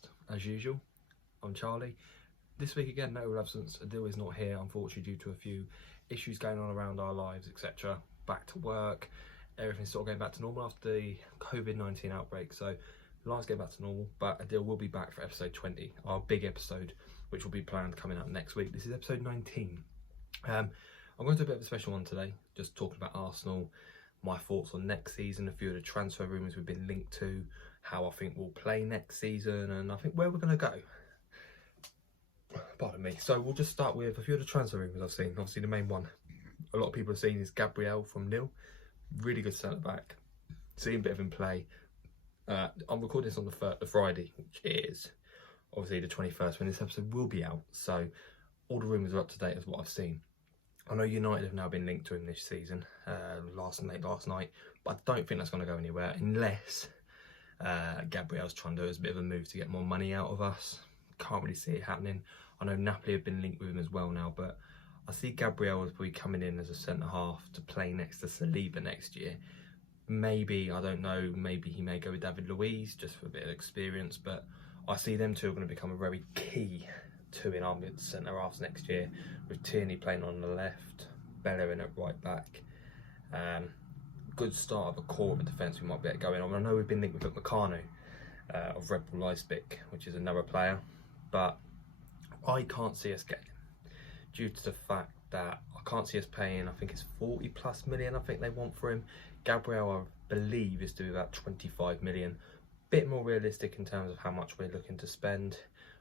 podcast. As usual, I'm Charlie. This week again, no absence. Adil is not here, unfortunately, due to a few issues going on around our lives, etc. Back to work, everything's sort of going back to normal after the COVID-19 outbreak. So life's getting back to normal, but Adil will be back for episode 20, our big episode, which will be planned coming up next week. This is episode 19. I'm going to do a bit of a special one today, just talking about Arsenal, my thoughts on next season, a few of the transfer rumours we've been linked to, how I think we'll play next season, and I think where we're going to go. Pardon me. So we'll just start with a few of the transfer rumours I've seen. Obviously the main one a lot of people have seen is Gabriel from Lille. Really good centre back. Seen a bit of him play. I'm recording this on the Friday, which is obviously the 21st when this episode will be out. So all the rumours are up to date as what I've seen. I know United have now been linked to him this season, last night, but I don't think that's going to go anywhere unless Gabriel's trying to do a bit of a move to get more money out of us. Can't really see it happening. I know Napoli have been linked with him as well now, but I see Gabriel as probably coming in as a centre half to play next to Saliba next year. Maybe, I don't know, maybe he may go with David Luiz just for a bit of experience, but I see them two are going to become a very key two in our mid centre halves next year, with Tierney playing on the left, Bellerin at right back. Good start of a core of a defence we might get going on. I know we've been linked with Meccano of Red Bull Leipzig, which is another player, but I can't see us getting him due to the fact that I can't see us paying, I think it's 40+ million I think they want for him. Gabriel, I believe, is to be about 25 million. Bit more realistic in terms of how much we're looking to spend.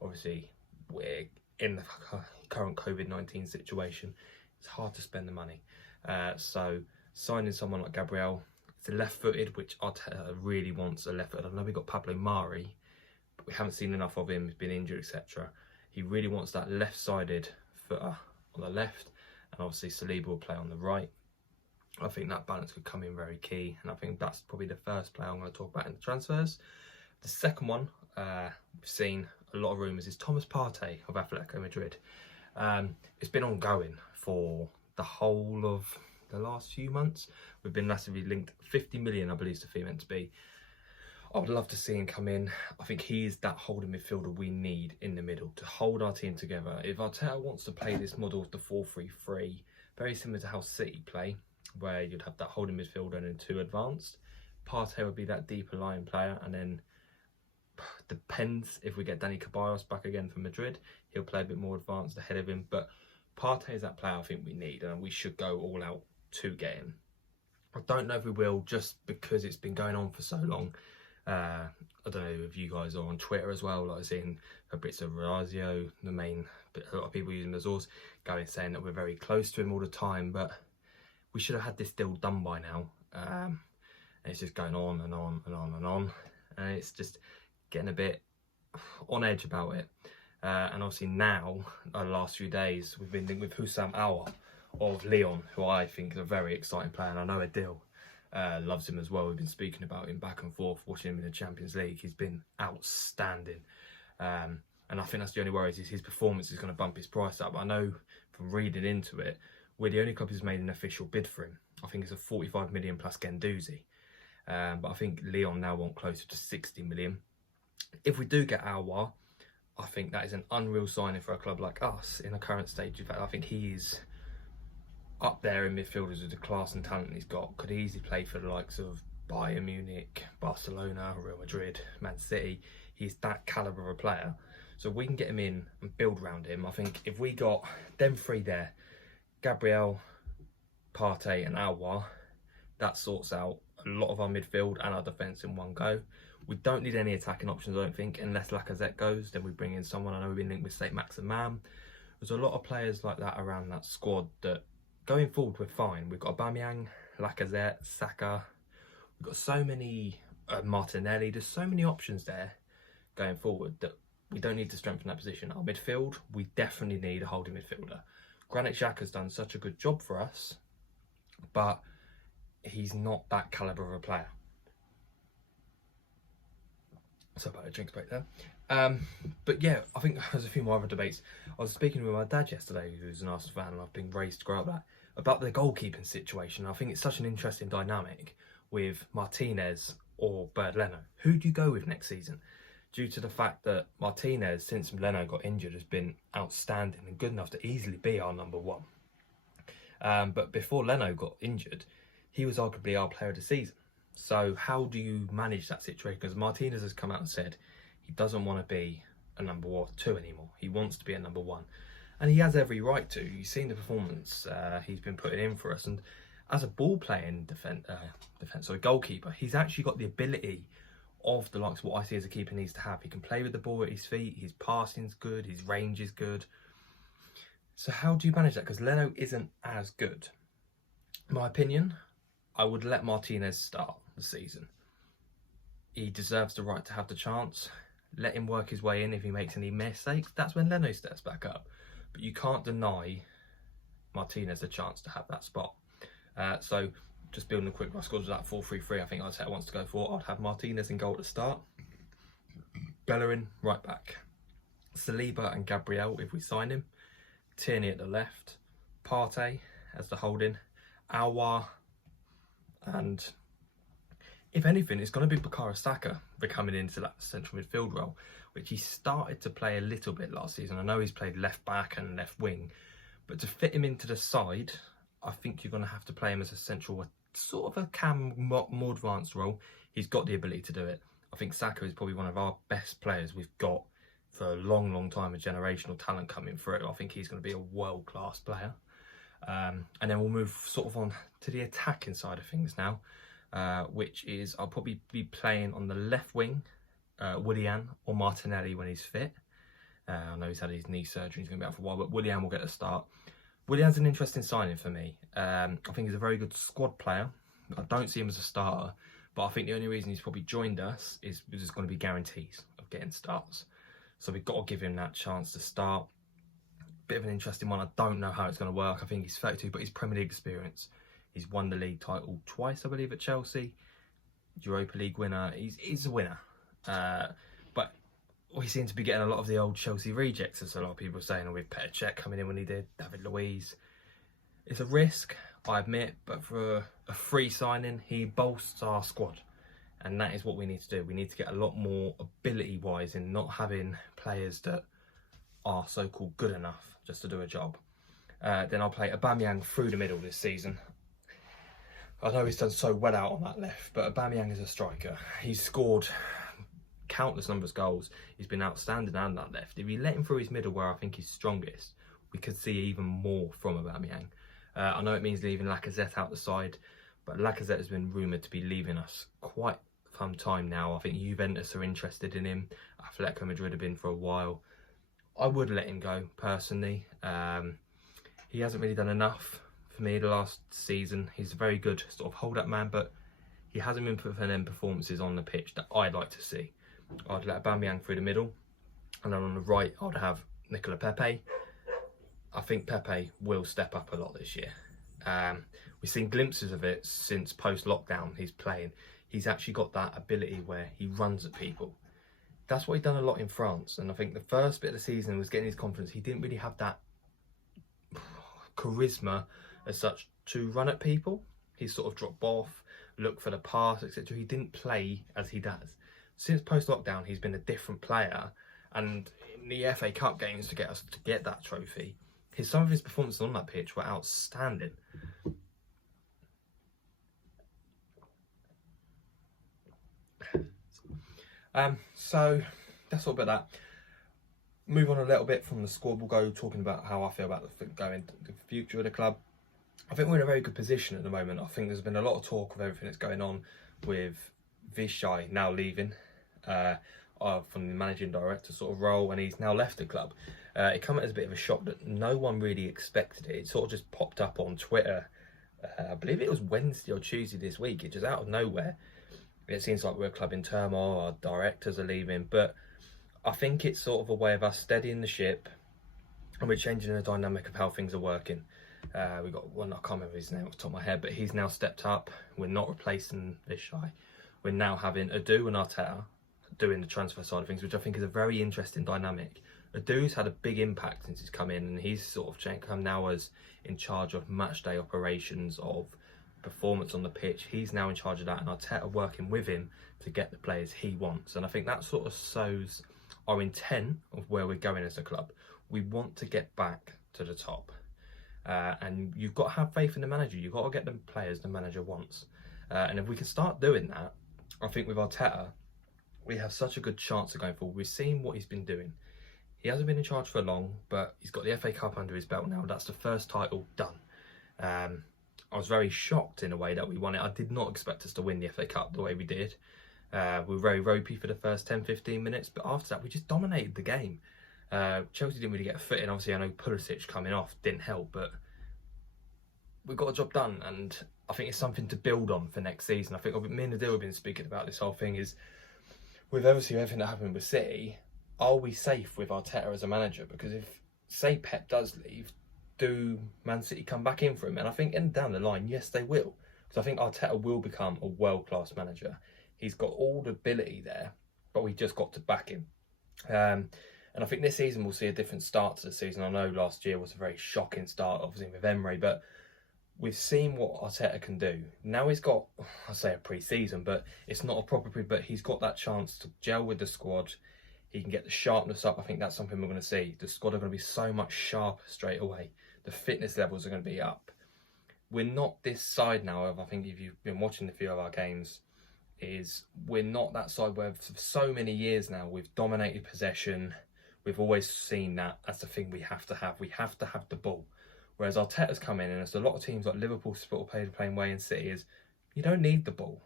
Obviously, we're in the current COVID-19 situation. It's hard to spend the money. So signing someone like Gabriel, it's a left-footed, which Arteta really wants a left-footed. I know we got Pablo Mari, but we haven't seen enough of him. He's been injured, etc. He really wants that left-sided footer on the left, and obviously Saliba will play on the right. I think that balance could come in very key, and I think that's probably the first player I'm going to talk about in the transfers. The second one, we've seen a lot of rumours, is Thomas Partey of Atletico Madrid. It's been ongoing for the whole of the last few months. We've been massively linked. 50 million, I believe, is the fee meant to be. I would love to see him come in. I think he's that holding midfielder we need in the middle to hold our team together. If Arteta wants to play this model of the 4-3-3, very similar to how City play, where you'd have that holding midfielder and then two advanced, Partey would be that deeper line player, and then depends if we get Dani Ceballos back again for Madrid, he'll play a bit more advanced ahead of him. But Partey is that player I think we need, and we should go all out to get him. I don't know if we will, just because it's been going on for so long. I don't know if you guys are on Twitter as well, like seeing Fabrizio Razio, a lot of people using the source, going saying that we're very close to him all the time, but we should have had this deal done by now. And it's just going on and on and on and on, and it's just getting a bit on edge about it. And obviously now, the last few days, we've been linked with Houssam Aouar of Lyon, who I think is a very exciting player, and I know Adil loves him as well. We've been speaking about him back and forth, watching him in the Champions League. He's been outstanding. And I think that's the only worry, is his performance is going to bump his price up. I know from reading into it, we're the only club who's made an official bid for him. I think it's a 45 million plus Guendouzi. But I think Lyon now want closer to 60 million. If we do get Aouar, I think that is an unreal signing for a club like us in the current stage. In fact, I think he is up there in midfielders with the class and talent he's got. Could easily play for the likes of Bayern Munich, Barcelona, Real Madrid, Man City. He's that calibre of a player. So we can get him in and build around him. I think if we got them three there, Gabriel, Partey and Aouar, that sorts out a lot of our midfield and our defence in one go. We don't need any attacking options, I don't think, unless Lacazette goes. Then we bring in someone. I know we've been linked with Saint-Maximin. There's a lot of players like that around that squad that going forward we're fine. We've got Aubameyang, Lacazette, Saka. We've got so many, Martinelli. There's so many options there going forward that we don't need to strengthen that position. Our midfield, we definitely need a holding midfielder. Granit Xhaka's done such a good job for us, but he's not that calibre of a player. So about a drinks break there. But yeah, I think there's a few more other debates. I was speaking with my dad yesterday, who's an Arsenal fan, and I've been raised to grow up that, about the goalkeeping situation. I think it's such an interesting dynamic with Martinez or Bird Leno. Who do you go with next season? due to the fact that Martinez, since Leno got injured, has been outstanding and good enough to easily be our number one. But before Leno got injured, he was arguably our player of the season. So how do you manage that situation? Because Martinez has come out and said he doesn't want to be a number 2 anymore. He wants to be a number 1. And he has every right to. You've seen the performance he's been putting in for us. And as a ball-playing goalkeeper, he's actually got the ability of the likes of what I see as a keeper needs to have. He can play with the ball at his feet. His passing's good. His range is good. So how do you manage that? Because Leno isn't as good. In my opinion, I would let Martinez start the season. He deserves the right to have the chance. Let him work his way in. If he makes any mistakes, that's when Leno steps back up. But you can't deny Martinez a chance to have that spot. So just building a quick rough squad of that 4-3-3, I think Arteta wants to go for. I'd have Martinez in goal to start. Bellerin right back. Saliba and Gabriel if we sign him. Tierney at the left. Partey as the holding. Aouar, and if anything, it's going to be Bukayo Saka coming into that central midfield role, which he started to play a little bit last season. I know he's played left back and left wing, but to fit him into the side, I think you're going to have to play him as a central, sort of a Cam more advanced role. He's got the ability to do it. I think Saka is probably one of our best players we've got for a long, long time, a generational talent coming through. I think he's going to be a world-class player. And then we'll move sort of on to the attacking side of things now, which is I'll probably be playing on the left wing, Willian or Martinelli when he's fit. I know he's had his knee surgery, he's going to be out for a while, but Willian will get a start. Willian's an interesting signing for me. I think he's a very good squad player. I don't see him as a starter, but I think the only reason he's probably joined us is there's going to be guarantees of getting starts. So we've got to give him that chance to start. Bit of an interesting one. I don't know how it's going to work. I think he's 32, but he's Premier League experience. He's won the league title twice, I believe, at Chelsea. Europa League winner. He's a winner. But we seem to be getting a lot of the old Chelsea rejects, as a lot of people are saying, with Petr Cech coming in when he did, David Luiz. It's a risk, I admit, but for a free signing, he bolsters our squad. And that is what we need to do. We need to get a lot more ability-wise in not having players that are so-called good enough just to do a job. Then I'll play Aubameyang through the middle this season. I know he's done so well out on that left, but Aubameyang is a striker. He's scored countless numbers of goals. He's been outstanding on that left. If you let him through his middle, where I think he's strongest, we could see even more from Aubameyang. I know it means leaving Lacazette out the side, but Lacazette has been rumoured to be leaving us quite some time now. I think Juventus are interested in him. Atletico Madrid have been for a while. I would let him go, personally. He hasn't really done enough for me the last season. He's a very good sort of hold-up man, but he hasn't been putting in performances on the pitch that I'd like to see. I'd let Aubameyang through the middle, and then on the right, I'd have Nicola Pepe. I think Pepe will step up a lot this year. We've seen glimpses of it since post-lockdown he's playing. He's actually got that ability where he runs at people. That's what he'd done a lot in France, and I think the first bit of the season was getting his confidence. He didn't really have that charisma as such to run at people. He sort of dropped off, looked for the pass, etc. He didn't play as he does. Since post-lockdown, he's been a different player, and in the FA Cup games to get us to get that trophy, some of his performances on that pitch were outstanding. So that's all about that. Move on a little bit from the squad. We'll go talking about how I feel about the future of the club. I think we're in a very good position at the moment. I think there's been a lot of talk of everything that's going on with Vishay now leaving from the managing director sort of role, and he's now left the club. It came as a bit of a shock that no one really expected it. It sort of just popped up on Twitter. I believe it was Wednesday or Tuesday this week. It just out of nowhere. It seems like we're a club in turmoil, our directors are leaving, but I think it's sort of a way of us steadying the ship, and we're changing the dynamic of how things are working. We've got one, I can't remember his name off the top of my head, but he's now stepped up. We're not replacing Vishay. We're now having Adu and Arteta doing the transfer side of things, which I think is a very interesting dynamic. Adu's had a big impact since he's come in, and he's sort of come now as in charge of match day operations, of performance on the pitch. He's now in charge of that, and Arteta working with him to get the players he wants. And I think that sort of shows our intent of where we're going as a club. We want to get back to the top. And you've got to have faith in the manager. You've got to get the players the manager wants. And if we can start doing that, I think with Arteta, we have such a good chance of going forward. We've seen what he's been doing. He hasn't been in charge for long, but he's got the FA Cup under his belt now. That's the first title done. I was very shocked in a way that we won it. I did not expect us to win the FA Cup the way we did. We were very ropey for the first 10-15 minutes, but after that we just dominated the game. Chelsea didn't really get a foot in. Obviously I know Pulisic coming off didn't help, but we got a job done, and I think it's something to build on for next season. I think me and Adil have been speaking about this whole thing is, with obviously everything that happened with City, are we safe with Arteta as a manager? Because if, say, Pep does leave, do Man City come back in for him? And I think down the line, yes, they will. Because I think Arteta will become a world-class manager. He's got all the ability there, but we just got to back him. And I think this season we'll see a different start to the season. I know last year was a very shocking start, obviously, with Emery, but we've seen what Arteta can do. Now he's got, I say a pre-season, but it's not a proper but he's got that chance to gel with the squad. He can get the sharpness up. I think that's something we're going to see. The squad are going to be so much sharper straight away. The fitness levels are going to be up. We're not this side now of, I think if you've been watching a few of our games, is we're not that side where for so many years now we've dominated possession. We've always seen that as the thing we have to have. We have to have the ball. Whereas Arteta's come in, and there's a lot of teams like Liverpool still play the playing way in City, is you don't need the ball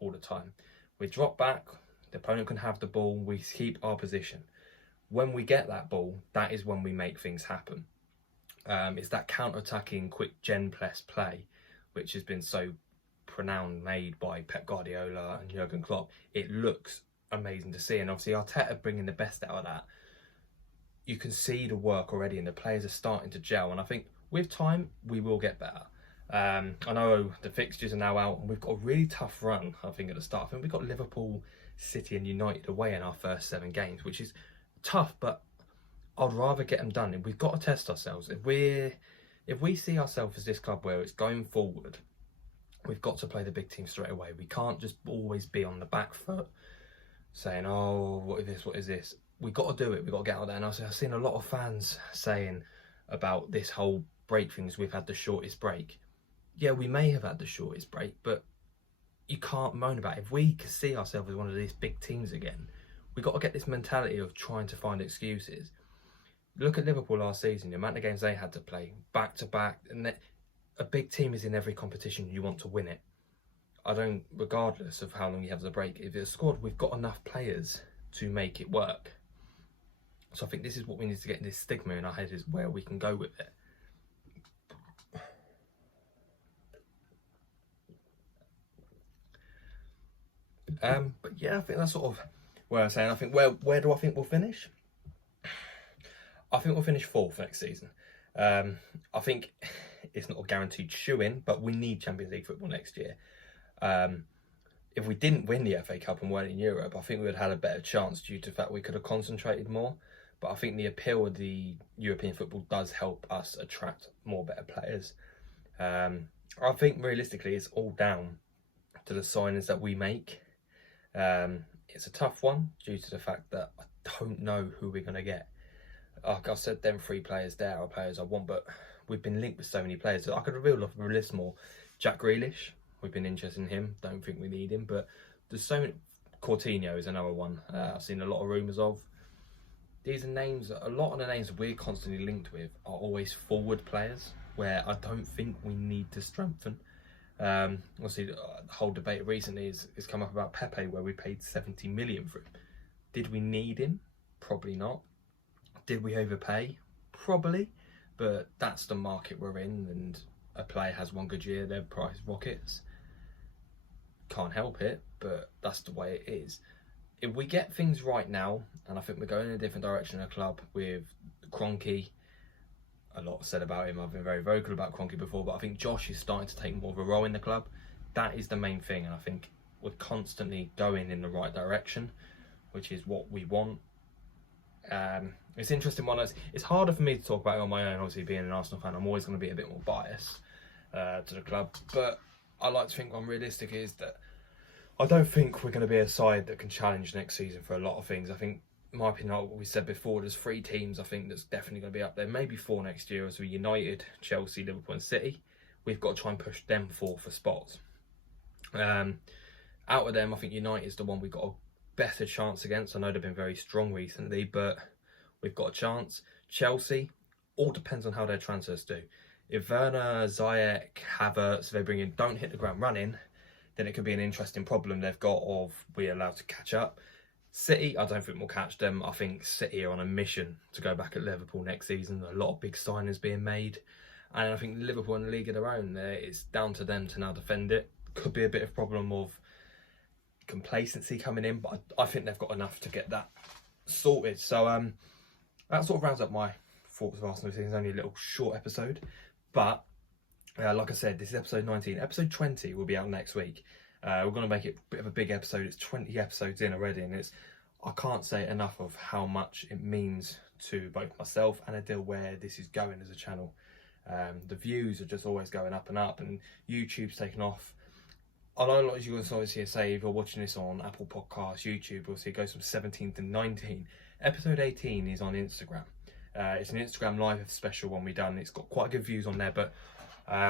all the time. We drop back, the opponent can have the ball, we keep our position. When we get that ball, that is when we make things happen. It's that counter-attacking, quick gen-press play, which has been so pronounced made by Pep Guardiola and Jurgen Klopp. It looks amazing to see, and obviously Arteta bringing the best out of that. You can see the work already, and the players are starting to gel, and I think with time, we will get better. I know the fixtures are now out, and we've got a really tough run, I think, at the start. I think we've got Liverpool, City and United away in our first 7 games, which is tough, but I'd rather get them done. And we've got to test ourselves. If we see ourselves as this club where it's going forward, we've got to play the big team straight away. We can't just always be on the back foot saying, oh, what is this, what is this? We've got to do it, we've got to get out there. And I've seen a lot of fans saying about this whole break things, we've had the shortest break. Yeah, we may have had the shortest break, but you can't moan about it. If we see ourselves as one of these big teams again, we've got to get this mentality of trying to find excuses. Look at Liverpool last season, the amount of games they had to play back to back, and a big team is in every competition, you want to win it. Regardless of how long you have the break, if it's a squad, we've got enough players to make it work. So I think this is what we need to get, this stigma in our head is where we can go with it. But yeah, I think that's sort of where I'm saying. I think where do I think we'll finish? I think we'll finish 4th next season. I think it's not a guaranteed shoe-in, but we need Champions League football next year. If we didn't win the FA Cup and weren't in Europe, I think we would have had a better chance due to the fact we could have concentrated more. But I think the appeal of the European football does help us attract more better players. I think realistically it's all down to the signings that we make. It's a tough one due to the fact that I don't know who we're going to get. Like I said, them 3 players there are players I want, but we've been linked with so many players. I could reveal off a list more. Jack Grealish, we've been interested in him. Don't think we need him, but there's so many. Coutinho is another one. I've seen a lot of rumours of. These are names, a lot of the names we're constantly linked with are always forward players where I don't think we need to strengthen. Obviously, the whole debate recently has come up about Pepe, where we paid 70 million for him. Did we need him? Probably not. Did we overpay? Probably. But that's the market we're in, and a player has one good year, their price rockets. Can't help it, but that's the way it is. If we get things right now, and I think we're going in a different direction in a club with Kroenke, a lot said about him. I've been very vocal about Kroenke before, but I think Josh is starting to take more of a role in the club. That is the main thing, and I think we're constantly going in the right direction, which is what we want. It's an interesting one. It's harder for me to talk about it on my own, obviously being an Arsenal fan. I'm always going to be a bit more biased to the club, but I like to think I'm realistic is that I don't think we're going to be a side that can challenge next season for a lot of things. I think, in my opinion, like what we said before, there's 3 teams I think that's definitely going to be up there. Maybe 4 next year as we United, Chelsea, Liverpool and City. We've got to try and push them 4 for spots. Out of them, I think United is the one we've got a better chance against. I know they've been very strong recently, but we've got a chance. Chelsea, all depends on how their transfers do. If Werner, Ziyech, Havertz, they bring in, don't hit the ground running, then it could be an interesting problem they've got of we're allowed to catch up. City, I don't think we'll catch them. I think City are on a mission to go back at Liverpool next season. A lot of big signings being made. And I think Liverpool in a league of their own, it's down to them to now defend it. Could be a bit of a problem of complacency coming in, but I think they've got enough to get that sorted. So that sort of rounds up my thoughts of Arsenal season. It's only a little short episode, but like I said, this is episode 19. Episode 20 will be out next week. We're going to make it a bit of a big episode. It's 20 episodes in already, and I can't say enough of how much it means to both myself and Adil where this is going as a channel. The views are just always going up and up, and YouTube's taken off. I know a lot of you guys obviously say if you're watching this on Apple Podcasts, YouTube, obviously it goes from 17 to 19. Episode 18 is on Instagram. It's an Instagram live special one we done. It's got quite good views on there, but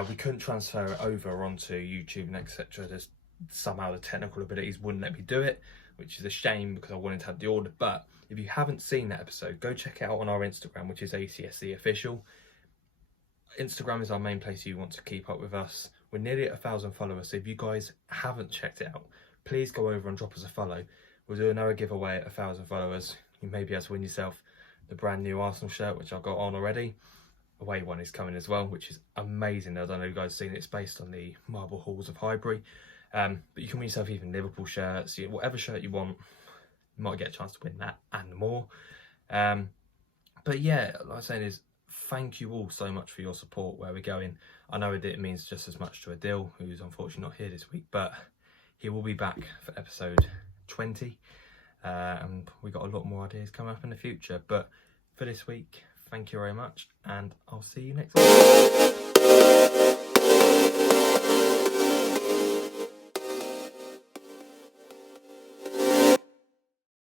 we couldn't transfer it over onto YouTube and etc. Just somehow the technical abilities wouldn't let me do it, which is a shame because I wanted to have the order. But if you haven't seen that episode, go check it out on our Instagram, which is ACSC official. Instagram is our main place you want to keep up with us. We're nearly at 1,000 followers, so if you guys haven't checked it out, please go over and drop us a follow. We'll do another giveaway at 1,000 followers. You may be able to win yourself the brand new Arsenal shirt, which I've got on already. Away one is coming as well, which is amazing. I don't know if you guys have seen it. It's based on the marble halls of Highbury. But you can win yourself even Liverpool shirts, whatever shirt you want. You might get a chance to win that and more. But yeah, like I'm saying is, thank you all so much for your support where we're going. I know it means just as much to Adil, who's unfortunately not here this week, but he will be back for episode 20. And we got a lot more ideas coming up in the future. But for this week, thank you very much, and I'll see you next week.